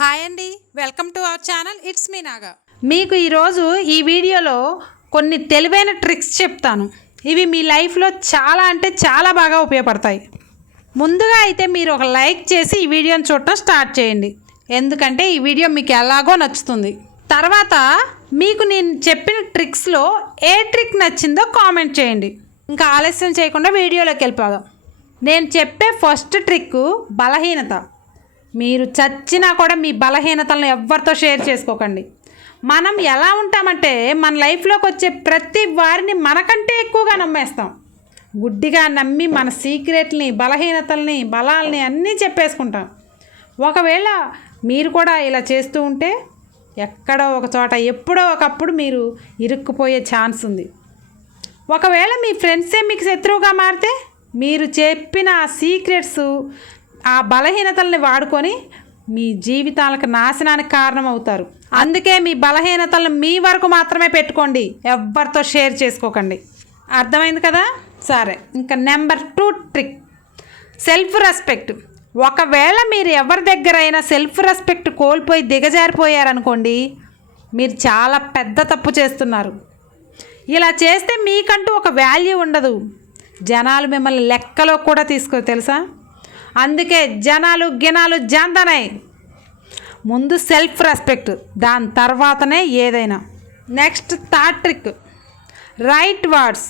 Hi అండి welcome to our channel it's me Naga. మీకు ఈరోజు ఈ వీడియోలో కొన్ని తెలివైన ట్రిక్స్ చెప్తాను. ఇవి మీ లైఫ్లో చాలా అంటే చాలా బాగా ఉపయోగపడతాయి. ముందుగా అయితే మీరు ఒక లైక్ చేసి ఈ వీడియోని చూడటం స్టార్ట్ చేయండి. ఎందుకంటే ఈ వీడియో మీకు ఎలాగో నచ్చుతుంది. తర్వాత మీకు నేను చెప్పిన ట్రిక్స్లో ఏ ట్రిక్ నచ్చిందో కామెంట్ చేయండి. ఇంకా ఆలస్యం చేయకుండా వీడియోలోకి వెళ్ళిపోదాం. నేను చెప్పే ఫస్ట్ ట్రిక్ బలహీనత. మీరు చచ్చినా కూడా మీ బలహీనతలను ఎవరితో షేర్ చేసుకోకండి. మనం ఎలా ఉంటామంటే మన లైఫ్లోకి వచ్చే ప్రతి వారిని మనకంటే ఎక్కువగా నమ్మేస్తాం. గుడ్డిగా నమ్మి మన సీక్రెట్ని బలహీనతల్ని బలాల్ని అన్నీ చెప్పేసుకుంటాం. ఒకవేళ మీరు కూడా ఇలా చేస్తూ ఉంటే ఎక్కడో ఒక చోట ఎప్పుడో ఒకప్పుడు మీరు ఇరుక్కుపోయే ఛాన్స్ ఉంది. ఒకవేళ మీ ఫ్రెండ్సే మీకు శత్రువుగా మారితే మీరు చెప్పిన ఆ సీక్రెట్స్ ఆ బలహీనతల్ని వాడుకొని మీ జీవితాలకు నాశనానికి కారణమవుతారు. అందుకే మీ బలహీనతలను మీ వరకు మాత్రమే పెట్టుకోండి. ఎవరితో షేర్ చేసుకోకండి. అర్థమైంది కదా? సరే ఇంకా number two trick. Self respect. ఒకవేళ మీరు ఎవరి దగ్గరైనా సెల్ఫ్ రెస్పెక్ట్ కోల్పోయి దిగజారిపోయారనుకోండి మీరు చాలా పెద్ద తప్పు చేస్తున్నారు. ఇలా చేస్తే మీకంటూ ఒక వాల్యూ ఉండదు. జనాలు మిమ్మల్ని లెక్కలో కూడా తీసుకో తెలుసా? అందుకే జనాలు గినాలు జాంతనాయి ముందు సెల్ఫ్ రెస్పెక్ట్ దాని తర్వాతనే ఏదైనా. Next third trick right words.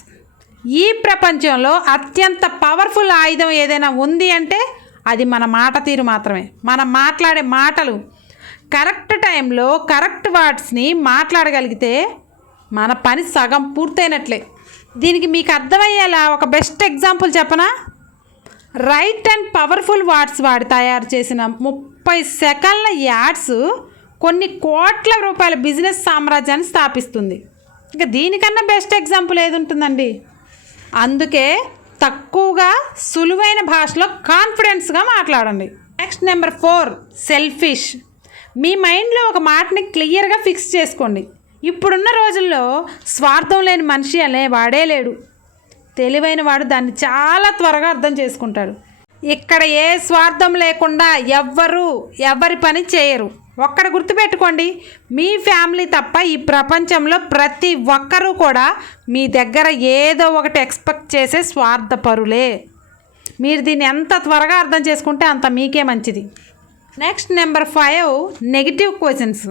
ఈ ప్రపంచంలో అత్యంత పవర్ఫుల్ ఆయుధం ఏదైనా ఉంది అంటే అది మన మాట తీరు మాత్రమే. మనం మాట్లాడే మాటలు. కరెక్ట్ టైంలో కరెక్ట్ వర్డ్స్ని మాట్లాడగలిగితే మన పని సగం పూర్తయినట్లే. దీనికి మీకు అర్థమయ్యేలా ఒక బెస్ట్ ఎగ్జాంపుల్ చెప్పనా? రైట్ అండ్ పవర్ఫుల్ వాడ్స్ వాడి తయారు చేసిన ముప్పై సెకండ్ల యాడ్స్ కొన్ని కోట్ల రూపాయల బిజినెస్ సామ్రాజ్యాన్ని స్థాపిస్తుంది. ఇక దీనికన్నా బెస్ట్ ఎగ్జాంపుల్ ఏది ఉంటుందండి? అందుకే తక్కువగా సులువైన భాషలో కాన్ఫిడెన్స్గా మాట్లాడండి. Next number four selfish. మీ మైండ్లో ఒక మాటని క్లియర్గా ఫిక్స్ చేసుకోండి. ఇప్పుడున్న రోజుల్లో స్వార్థం లేని మనిషి అనే వాడే లేడు. తెలివైన వాడు దాన్ని చాలా త్వరగా అర్థం చేసుకుంటాడు. ఇక్కడ ఏ స్వార్థం లేకుండా ఎవ్వరు ఎవరి పని చేయరు. ఒక్కడ గుర్తుపెట్టుకోండి మీ ఫ్యామిలీ తప్ప ఈ ప్రపంచంలో ప్రతి ఒక్కరూ కూడా మీ దగ్గర ఏదో ఒకటి ఎక్స్పెక్ట్ చేసే స్వార్థపరులే. మీరు దీన్ని ఎంత త్వరగా అర్థం చేసుకుంటే అంత మీకే మంచిది. Next number five negative questions.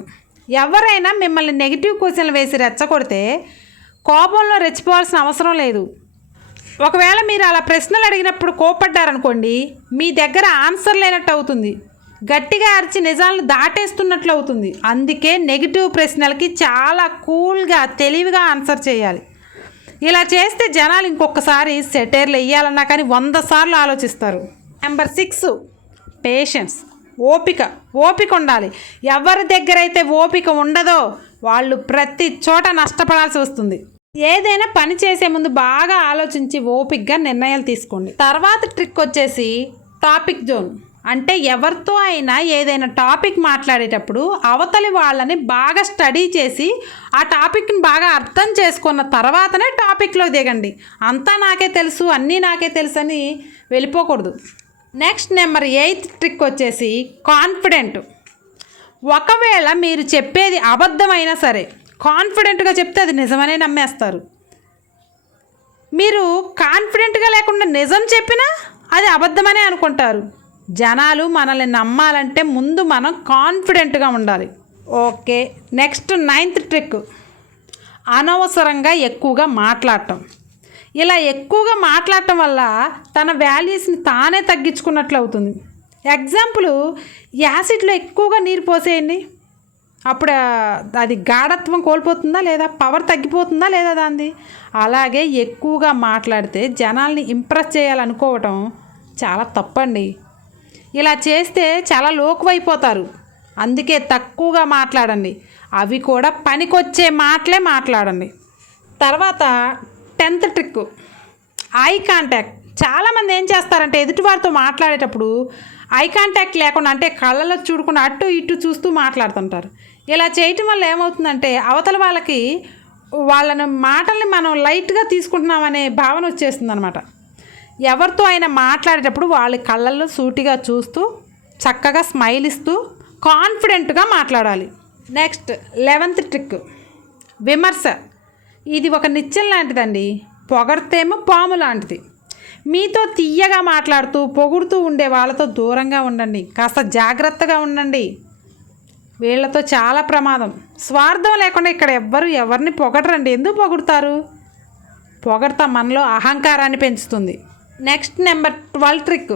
ఎవరైనా మిమ్మల్ని నెగిటివ్ క్వశ్చన్లు వేసి రెచ్చగొడితే కోపంలో రెచ్చిపోవాల్సిన అవసరం లేదు. ఒకవేళ మీరు అలా ప్రశ్నలు అడిగినప్పుడు కోపడ్డారనుకోండి మీ దగ్గర ఆన్సర్ లేనట్టు అవుతుంది. గట్టిగా అరిచి నిజాలను దాటేస్తున్నట్లు అవుతుంది. అందుకే నెగిటివ్ ప్రశ్నలకి చాలా కూల్గా తెలివిగా ఆన్సర్ చేయాలి. ఇలా చేస్తే జనాలు ఇంకొకసారి సెటైర్లు వేయాలన్నా కానీ వంద సార్లు ఆలోచిస్తారు. నెంబర్ సిక్స్ పేషెన్స్ ఓపిక. ఓపిక ఉండాలి. ఎవరి దగ్గర అయితే ఓపిక ఉండదో వాళ్ళు ప్రతి చోట నష్టపడాల్సి వస్తుంది. ఏదైనా పని చేసే ముందు బాగా ఆలోచించి ఓపిక్గా నిర్ణయాలు తీసుకోండి. తర్వాత ట్రిక్ వచ్చేసి టాపిక్ జోన్. అంటే ఎవరితో అయినా ఏదైనా టాపిక్ మాట్లాడేటప్పుడు అవతలి వాళ్ళని బాగా స్టడీ చేసి ఆ టాపిక్ని బాగా అర్థం చేసుకున్న తర్వాతనే టాపిక్లో దిగండి. అంతా నాకే తెలుసు అన్నీ నాకే తెలుసు అని వెళ్ళిపోకూడదు. నెక్స్ట్ నెంబర్ ఎయిత్ ట్రిక్ వచ్చేసి కాన్ఫిడెంట్. ఒకవేళ మీరు చెప్పేది అబద్ధమైనా సరే కాన్ఫిడెంట్గా చెప్తే అది నిజమనే నమ్మేస్తారు. మీరు కాన్ఫిడెంట్గా లేకుండా నిజం చెప్పినా అది అబద్ధమనే అనుకుంటారు. జనాలు మనల్ని నమ్మాలంటే ముందు మనం కాన్ఫిడెంట్గా ఉండాలి. Okay next ninth trick. అనవసరంగా ఎక్కువగా మాట్లాడటం. ఇలా ఎక్కువగా మాట్లాడటం వల్ల తన వాల్యూస్ని తానే తగ్గించుకున్నట్లు అవుతుంది. ఎగ్జాంపుల్ యాసిడ్లో ఎక్కువగా నీరు పోసేయండి. అప్పుడు అది గాఢత్వం కోల్పోతుందా లేదా పవర్ తగ్గిపోతుందా లేదా దాన్ని అలాగే ఎక్కువగా మాట్లాడితే జనాల్ని ఇంప్రెస్ చేయాలనుకోవటం చాలా తప్పండి. ఇలా చేస్తే చాలా లోకువైపోతారు. అందుకే తక్కువగా మాట్లాడండి. అవి కూడా పనికొచ్చే మాటలే మాట్లాడండి. తర్వాత టెన్త్ ట్రిక్ ఐ కాంటాక్ట్ చాలామంది ఏం చేస్తారంటే ఎదుటివారితో మాట్లాడేటప్పుడు ఐ కాంటాక్ట్ లేకుండా అంటే కళ్ళలో చూడకుండా అటు ఇటు చూస్తూ మాట్లాడుతుంటారు. ఇలా చేయటం వల్ల ఏమవుతుందంటే అవతల వాళ్ళకి వాళ్ళని మాటల్ని మనం లైట్గా తీసుకుంటున్నామనే భావన వచ్చేస్తుంది అనమాట ఎవరితో అయినా మాట్లాడేటప్పుడు వాళ్ళ కళ్ళల్లో సూటిగా చూస్తూ చక్కగా స్మైల్ ఇస్తూ కాన్ఫిడెంట్గా మాట్లాడాలి. నెక్స్ట్ లెవెంత్ ట్రిక్ విమర్శ. ఇది ఒక నిత్యం లాంటిదండి. పొగడితేమో పాము లాంటిది. మీతో తీయగా మాట్లాడుతూ పొగుడుతూ ఉండే వాళ్ళతో దూరంగా ఉండండి. కాస్త జాగ్రత్తగా ఉండండి. వీళ్ళతో చాలా ప్రమాదం. స్వార్థం లేకుండా ఇక్కడ ఎవ్వరు ఎవరిని పొగడరండి. ఎందుకు పొగుడతారు? పొగడతా మనలో అహంకారాన్ని పెంచుతుంది. Next number twelve trick.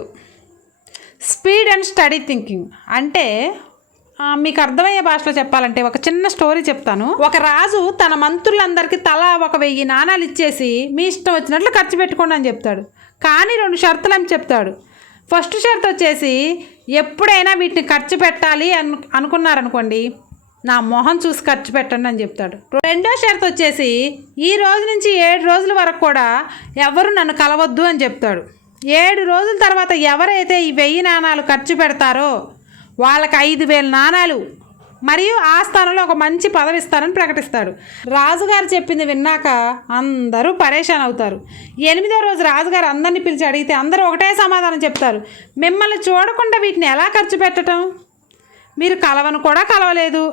Speed and study thinking. అంటే మీకు అర్థమయ్యే భాషలో చెప్పాలంటే ఒక చిన్న స్టోరీ చెప్తాను. ఒక రాజు తన మంత్రులందరికీ తలా ఒక వెయ్యి నాణాలు ఇచ్చేసి మీ ఇష్టం వచ్చినట్లు ఖర్చు పెట్టుకోండి అని చెప్తాడు. కానీ రెండు షరతులు అని చెప్తాడు. ఫస్ట్ షరతు వచ్చేసి ఎప్పుడైనా వీటిని ఖర్చు పెట్టాలి అను అనుకున్నారనుకోండి నా మొహం చూసి ఖర్చు పెట్టండి అని చెప్తాడు. రెండో షరతు వచ్చేసి ఈ రోజు నుంచి ఏడు రోజుల వరకు కూడా ఎవరు నన్ను కలవద్దు అని చెప్తాడు. ఏడు రోజుల తర్వాత ఎవరైతే ఈ వెయ్యి నాణాలు ఖర్చు పెడతారో వాళ్ళకి ఐదు వేల నాణాలు మరియు ఆ స్థానంలో ఒక మంచి పదవి ఇస్తారని ప్రకటిస్తాడు. రాజుగారు చెప్పింది విన్నాక అందరూ పరేషాన్ అవుతారు. ఎనిమిదో రోజు రాజుగారు అందరిని పిలిచి అడిగితే అందరూ ఒకటే సమాధానం చెప్తారు. మిమ్మల్ని చూడకుండా వీటిని ఎలా ఖర్చు పెట్టడం మీరు కలవను కూడా కలవలేదు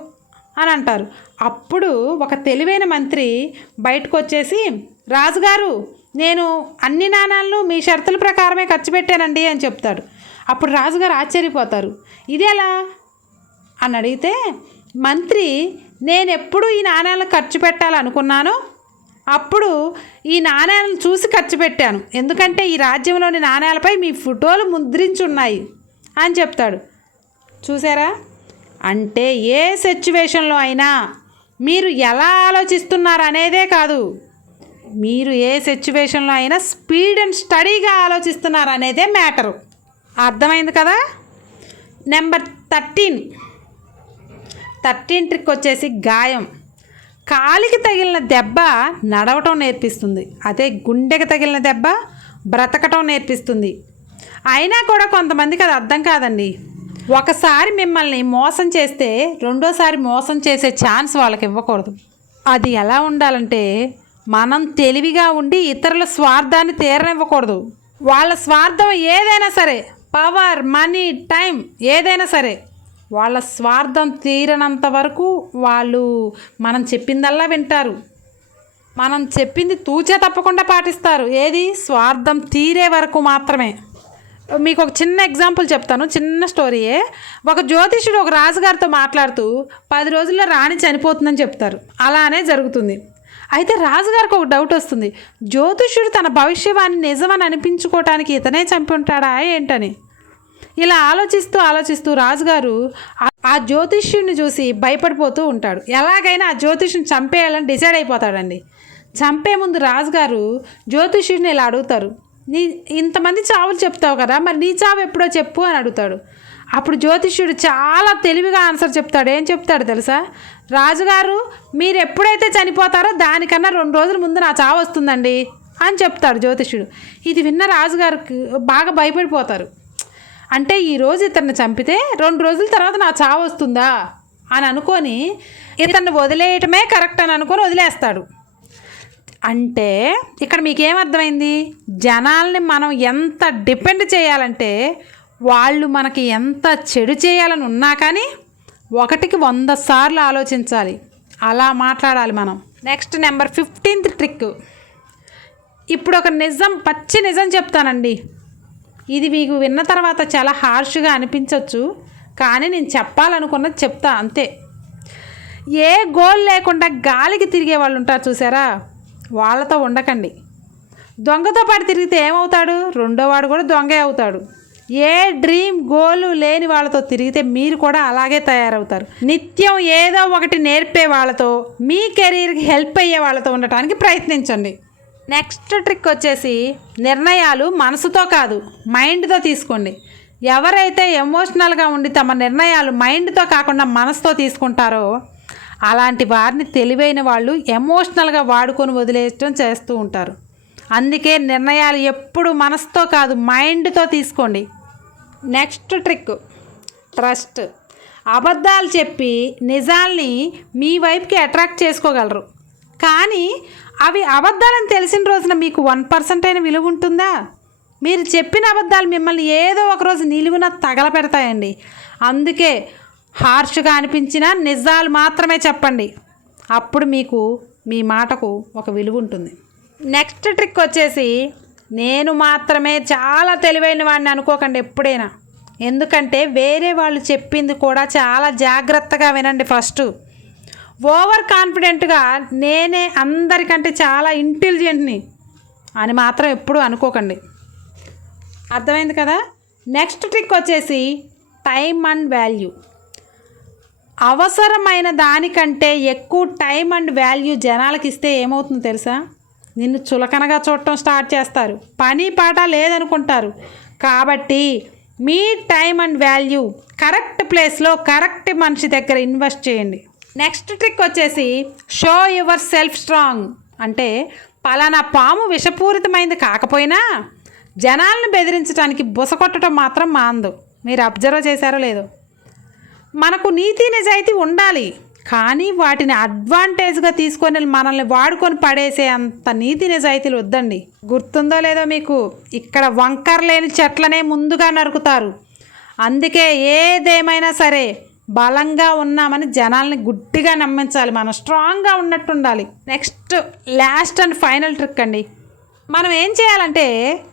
అని అంటారు. అప్పుడు ఒక తెలివైన మంత్రి బయటకు వచ్చేసి రాజుగారు నేను అన్ని నాణాలను మీ షరతుల ప్రకారమే ఖర్చు పెట్టానండి అని చెప్తాడు. అప్పుడు రాజుగారు ఆశ్చర్యపోతారు. ఇదేలా అని అడిగితే మంత్రి నేను ఎప్పుడు ఈ నాణ్యాలను ఖర్చు పెట్టాలనుకున్నాను అప్పుడు ఈ నాణ్యాలను చూసి ఖర్చు పెట్టాను. ఎందుకంటే ఈ రాజ్యంలోని నాణ్యాలపై మీ ఫోటోలు ముద్రించి ఉన్నాయి అని చెప్తాడు. చూసారా? అంటే ఏ సిచ్యువేషన్లో అయినా మీరు ఎలా ఆలోచిస్తున్నారు అనేదే కాదు. మీరు ఏ సిచ్యువేషన్లో అయినా స్పీడ్ అండ్ స్టడీగా ఆలోచిస్తున్నారు అనేదే మ్యాటరు. అర్థమైంది కదా? Number thirteen. థర్టీన్ ట్రిక్ వచ్చేసి గాయం. కాలికి తగిలిన దెబ్బ నడవటం నేర్పిస్తుంది. అదే గుండెకి తగిలిన దెబ్బ బ్రతకటం నేర్పిస్తుంది. అయినా కూడా కొంతమందికి అది అర్థం కాదండి. ఒకసారి మిమ్మల్ని మోసం చేస్తే రెండోసారి మోసం చేసే ఛాన్స్ వాళ్ళకి ఇవ్వకూడదు. అది ఎలా ఉండాలంటే మనం తెలివిగా ఉండి ఇతరుల స్వార్థాన్ని తీరనివ్వకూడదు. వాళ్ళ స్వార్థం ఏదైనా సరే పవర్ మనీ టైం ఏదైనా సరే వాళ్ళ స్వార్థం తీరనంత వరకు వాళ్ళు మనం చెప్పిందల్లా వింటారు. మనం చెప్పింది తూచే తప్పకుండా పాటిస్తారు. ఏది? స్వార్థం తీరే వరకు మాత్రమే. మీకు ఒక చిన్న ఎగ్జాంపుల్ చెప్తాను. చిన్న స్టోరీయే ఒక జ్యోతిషుడు ఒక రాజుగారితో మాట్లాడుతూ పది రోజుల్లో రాణి చనిపోతుందని చెప్తారు. అలానే జరుగుతుంది. అయితే రాజుగారికి ఒక డౌట్ వస్తుంది. జ్యోతిష్యుడు తన భవిష్యవాణి నిజమని అనిపించుకోవటానికి ఇతనే చంపి ఉంటాడా ఏంటని. ఇలా ఆలోచిస్తూ ఆలోచిస్తూ రాజుగారు ఆ- జ్యోతిష్యుడిని చూసి భయపడిపోతూ ఉంటాడు. ఎలాగైనా ఆ జ్యోతిష్యుని చంపేయాలని డిసైడ్ అయిపోతాడండి. చంపే ముందు రాజుగారు జ్యోతిష్యుడిని ఇలా అడుగుతారు. నీ ఇంతమంది చావులు చెప్తావు కదా మరి నీ చావు ఎప్పుడో చెప్పు అని అడుగుతాడు. అప్పుడు జ్యోతిష్యుడు చాలా తెలివిగా ఆన్సర్ చెప్తాడు. ఏం చెప్తాడు తెలుసా? రాజుగారు మీరు ఎప్పుడైతే చనిపోతారో దానికన్నా రెండు రోజుల ముందు నా చావు వస్తుందండి అని చెప్తాడు జ్యోతిష్యుడు. ఇది విన్న రాజుగారికి బాగా భయపడిపోతారు. అంటే ఈరోజు ఇతన్ని చంపితే రెండు రోజుల తర్వాత నా చావు వస్తుందా అని అనుకొని ఇతన్ని వదిలేయటమే కరెక్ట్ అని అనుకొని వదిలేస్తాడు. అంటే ఇక్కడ మీకేం అర్థమైంది? జనాల్ని మనం ఎంత డిపెండ్ చేయాలంటే వాళ్ళు మనకి ఎంత చెడు చేయాలని ఉన్నా కానీ ఒకటికి వంద సార్లు ఆలోచించాలి. అలా మాట్లాడాలి మనం. Next number fifteenth trick. ఇప్పుడు ఒక నిజం పచ్చి నిజం చెప్తానండి. ఇది మీకు విన్న తర్వాత చాలా హార్ష్గా అనిపించవచ్చు కానీ నేను చెప్పాలనుకున్నది చెప్తా అంతే. ఏ గోల్ లేకుండా గాలికి తిరిగే వాళ్ళు ఉంటారు చూసారా? వాళ్ళతో ఉండకండి. దొంగతో పాటు తిరిగితే ఏమవుతాడు? రెండోవాడు కూడా దొంగే అవుతాడు. ఏ డ్రీమ్ గోలు లేని వాళ్ళతో తిరిగితే మీరు కూడా అలాగే తయారవుతారు. నిత్యం ఏదో ఒకటి నేర్పే వాళ్ళతో మీ కెరీర్కి హెల్ప్ అయ్యే వాళ్ళతో ఉండటానికి ప్రయత్నించండి. నెక్స్ట్ ట్రిక్ వచ్చేసి నిర్ణయాలు మనసుతో కాదు మైండ్తో తీసుకోండి. ఎవరైతే ఎమోషనల్గా ఉండి తమ నిర్ణయాలు మైండ్తో కాకుండా మనసుతో తీసుకుంటారో అలాంటి వారిని తెలివైన వాళ్ళు ఎమోషనల్గా వాడుకొని వదిలేయటం చేస్తూ ఉంటారు. అందుకే నిర్ణయాలు ఎప్పుడు మనసుతో కాదు మైండ్తో తీసుకోండి. Next trick trust. అబద్ధాలు చెప్పి నిజాల్ని మీ వైపుకి అట్రాక్ట్ చేసుకోగలరు. కానీ అవి అబద్ధాలని తెలిసిన రోజున మీకు వన్ పర్సెంట్ అయిన విలువ ఉంటుందా? మీరు చెప్పిన అబద్ధాలు మిమ్మల్ని ఏదో ఒక రోజు నిలువున తగలపెడతాయండి. అందుకే హార్ష్గా అనిపించినా నిజాలు మాత్రమే చెప్పండి. అప్పుడు మీకు మీ మాటకు ఒక విలువ ఉంటుంది. నెక్స్ట్ ట్రిక్ వచ్చేసి నేను మాత్రమే చాలా తెలివైన వాడిని అనుకోకండి ఎప్పుడైనా. ఎందుకంటే వేరే వాళ్ళు చెప్పింది కూడా చాలా జాగ్రత్తగా వినండి ఫస్ట్. ఓవర్ కాన్ఫిడెంట్గా నేనే అందరికంటే చాలా ఇంటెలిజెంట్ని అని మాత్రం ఎప్పుడూ అనుకోకండి. అర్థమైంది కదా? నెక్స్ట్ ట్రిక్ వచ్చేసి టైం అండ్ వాల్యూ. అవసరమైన దానికంటే ఎక్కువ టైం అండ్ వాల్యూ జనాలకి ఇస్తే ఏమవుతుందో తెలుసా? నిన్ను చులకనగా చూడటం స్టార్ట్ చేస్తారు. పని పాట లేదనుకుంటారు. కాబట్టి మీ టైం అండ్ వాల్యూ కరెక్ట్ ప్లేస్లో కరెక్ట్ మనిషి దగ్గర ఇన్వెస్ట్ చేయండి. నెక్స్ట్ ట్రిక్ వచ్చేసి షో యువర్ సెల్ఫ్ స్ట్రాంగ్ అంటే పలానా పాము విషపూరితమైంది కాకపోయినా జనాలను బెదిరించడానికి బుసకొట్టడం మాత్రం మాందు. మీరు అబ్జర్వ్ చేశారో లేదో. మనకు నీతి నిజాయితీ ఉండాలి. కానీ వాటిని అడ్వాంటేజ్గా తీసుకొని మనల్ని వాడుకొని పడేసే అంత నీతి నిజాయితీలు వద్దండి. గుర్తుందో లేదో మీకు ఇక్కడ వంకర లేని చెట్లనే ముందుగా నరుకుతారు. అందుకే ఏదేమైనా సరే బలంగా ఉన్నామని జనాల్ని గుడ్డిగా నమ్మించాలి. మనం స్ట్రాంగ్గా ఉన్నట్టు ఉండాలి next last and final trick అండి. మనం ఏం చేయాలంటే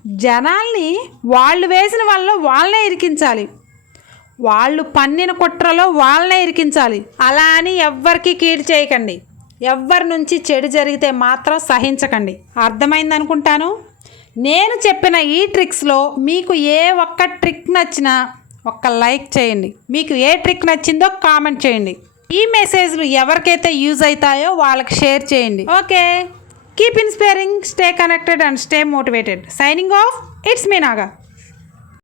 జనాల్ని వాళ్ళు వేసిన వాళ్ళలో వాళ్ళనే ఇరికించాలి. వాళ్ళు పన్నిన కుట్రలో వాళ్ళనే ఇరికించాలి. అలా అని ఎవ్వరికి కీడు చేయకండి. ఎవ్వరి నుంచి చెడు జరిగితే మాత్రం సహించకండి. అర్థమైంది అనుకుంటాను నేను చెప్పిన ఈ ట్రిక్స్లో మీకు ఏ ఒక్క ట్రిక్ నచ్చినా ఒక్క లైక్ చేయండి. మీకు ఏ ట్రిక్ నచ్చిందో కామెంట్ చేయండి. ఈ మెసేజ్లు ఎవరికైతే యూజ్ అవుతాయో వాళ్ళకి షేర్ చేయండి. Okay? Keep inspiring stay connected and stay motivated. Signing off it's me Naga.